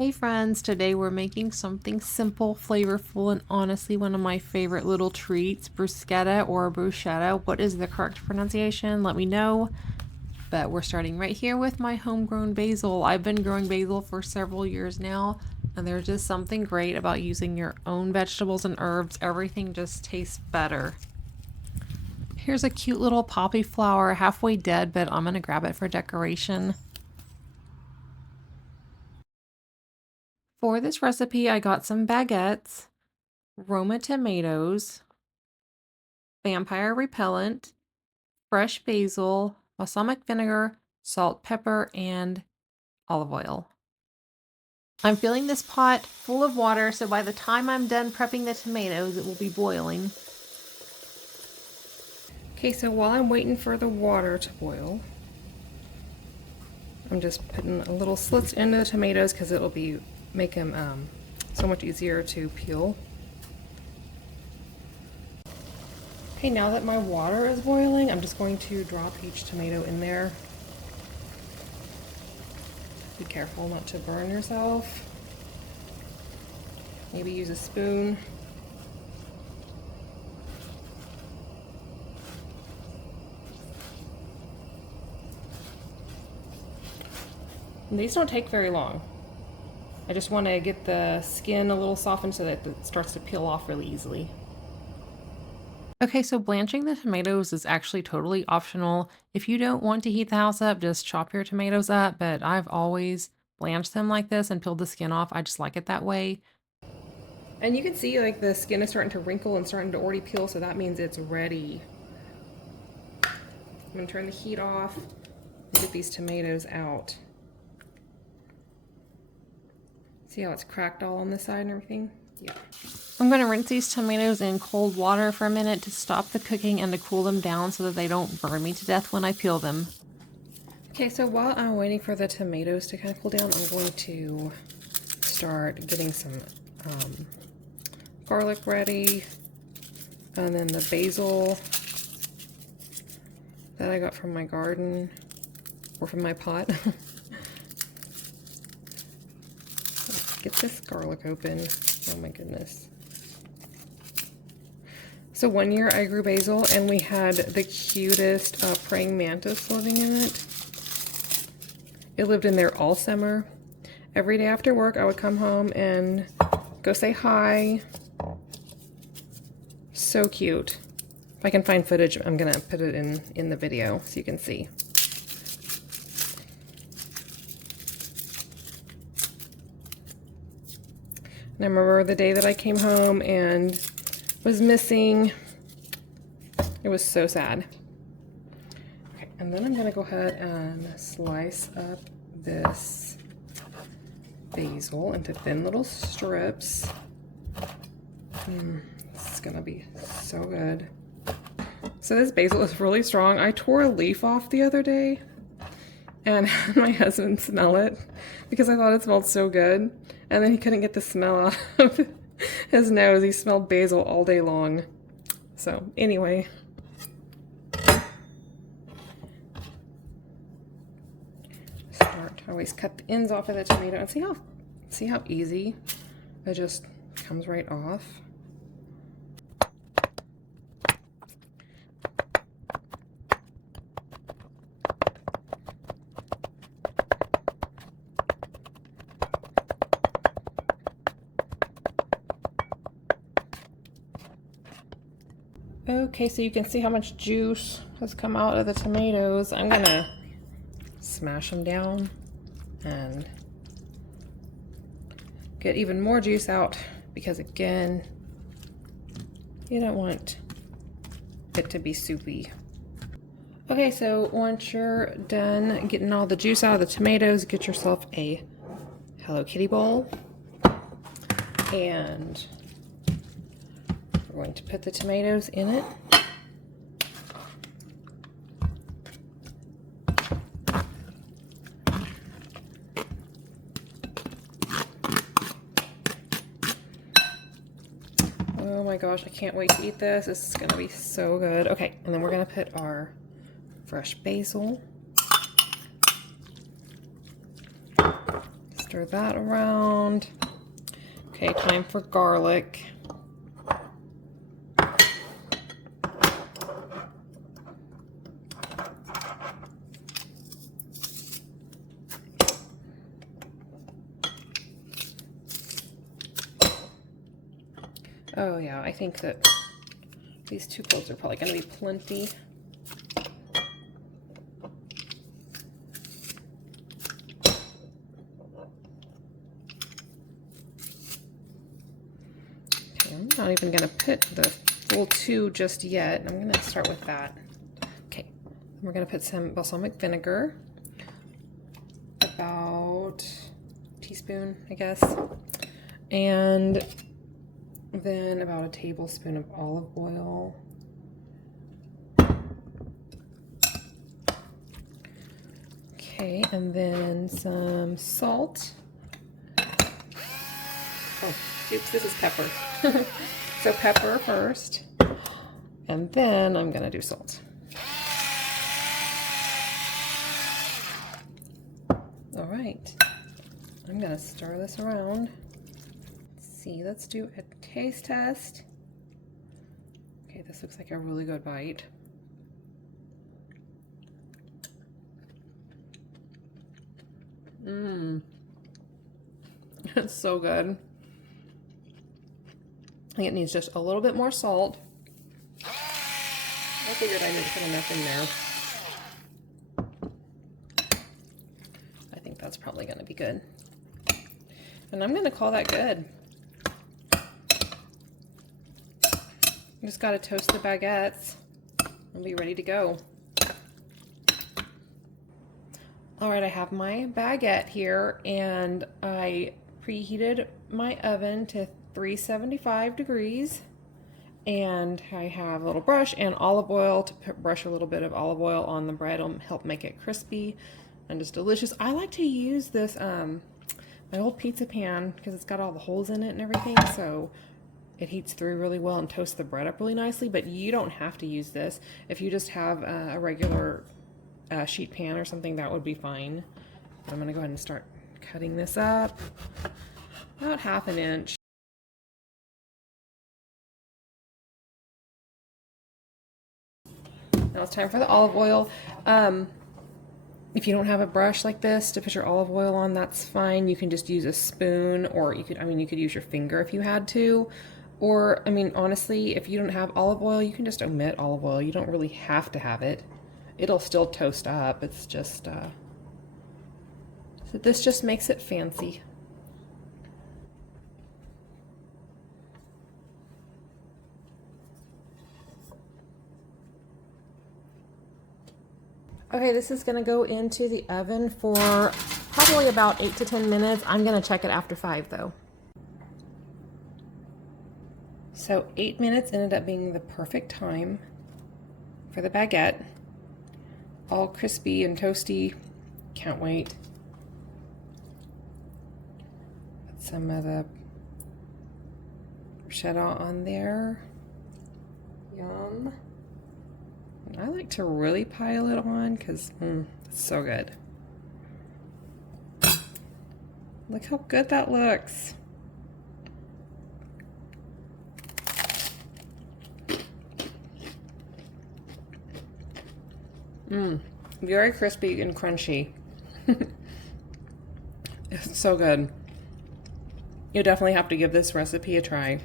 Hey friends, today we're making something simple, flavorful, and honestly one of my favorite little treats, bruschetta or bruschetta. What is the correct pronunciation? Let me know. But we're starting right here with my homegrown basil. I've been growing basil for several years now, and there's just something great about using your own vegetables and herbs. Everything just tastes better. Here's a cute little poppy flower, halfway dead, but I'm gonna grab it for decoration. For this recipe, I got some baguettes, Roma tomatoes, vampire repellent, fresh basil, balsamic vinegar, salt, pepper, and olive oil. I'm filling this pot full of water, so by the time I'm done prepping the tomatoes, it will be boiling. Okay, so while I'm waiting for the water to boil, I'm just putting a little slits into the tomatoes because it'll make them so much easier to peel. Okay, now that my water is boiling, I'm just going to drop each tomato in there. Be careful not to burn yourself. Maybe use a spoon. And these don't take very long. I just want to get the skin a little softened so that it starts to peel off really easily. Okay, so blanching the tomatoes is actually totally optional. If you don't want to heat the house up, just chop your tomatoes up, but I've always blanched them like this and peeled the skin off. I just like it that way. And you can see like the skin is starting to wrinkle and starting to already peel, so that means it's ready. I'm gonna turn the heat off and get these tomatoes out. See how it's cracked all on the side and everything? Yeah. I'm going to rinse these tomatoes in cold water for a minute to stop the cooking and to cool them down so that they don't burn me to death when I peel them. Okay, so while I'm waiting for the tomatoes to kind of cool down, I'm going to start getting some garlic ready, and then the basil that I got from my garden, or from my pot. Let's get this garlic open. Oh my goodness. So one year I grew basil and we had the cutest praying mantis living in it. It lived in there all summer. Every day after work I would come home and go say hi. So cute. If I can find footage, I'm gonna put it in the video so you can see. And I remember the day that I came home and was missing. It was so sad. Okay, and then I'm gonna go ahead and slice up this basil into thin little strips. This is gonna be so good. So this basil is really strong. I tore a leaf off the other day and had my husband smell it because I thought it smelled so good. And then he couldn't get the smell out of his nose. He smelled basil all day long. So anyway. I always cut the ends off of the tomato and see how easy it just comes right off. Okay, so you can see how much juice has come out of the tomatoes. I'm gonna smash them down and get even more juice out because again, you don't want it to be soupy. Okay, so once you're done getting all the juice out of the tomatoes, get yourself a Hello Kitty bowl and we're going to put the tomatoes in it. Oh my gosh, I can't wait to eat this. This is gonna be so good. Okay, and then we're gonna put our fresh basil. Just Stir that around. Okay, time for garlic. Oh yeah, I think that these 2 cloves are probably going to be plenty. Okay, I'm not even going to put the full 2 just yet. I'm going to start with that. Okay, we're going to put some balsamic vinegar, about a teaspoon, I guess, and then about a tablespoon of olive oil. Okay, and then some salt. Oh, oops, this is pepper. So pepper first, and then I'm gonna do salt. All right, I'm gonna stir this around. See, let's do a taste test. Okay, this looks like a really good bite. It's so good. I think it needs just a little bit more salt. I figured I didn't put enough in there. I think that's probably gonna be good. And I'm gonna call that good. Just gotta toast the baguettes and be ready to go. All right, I have my baguette here, and I preheated my oven to 375 degrees, and I have a little brush and olive oil to brush a little bit of olive oil on the bread. It'll help make it crispy and just delicious. I like to use this my old pizza pan because it's got all the holes in it and everything, so it heats through really well and toasts the bread up really nicely. But you don't have to use this. If you just have a regular sheet pan or something, that would be fine. But I'm gonna go ahead and start cutting this up about 1/2 inch. Now it's time for the olive oil. If you don't have a brush like this to put your olive oil on, that's fine. You can just use a spoon, or you could use your finger if you had to. Or, honestly, if you don't have olive oil, you can just omit olive oil. You don't really have to have it. It'll still toast up. It's just, so this just makes it fancy. Okay, this is gonna go into the oven for probably about 8 to 10 minutes. I'm gonna check it after 5 though. So 8 minutes ended up being the perfect time for the baguette. All crispy and toasty. Can't wait. Put some of the bruschetta on there. Yum. And I like to really pile it on because it's so good. Look how good that looks. Very crispy and crunchy. It's so good. You definitely have to give this recipe a try.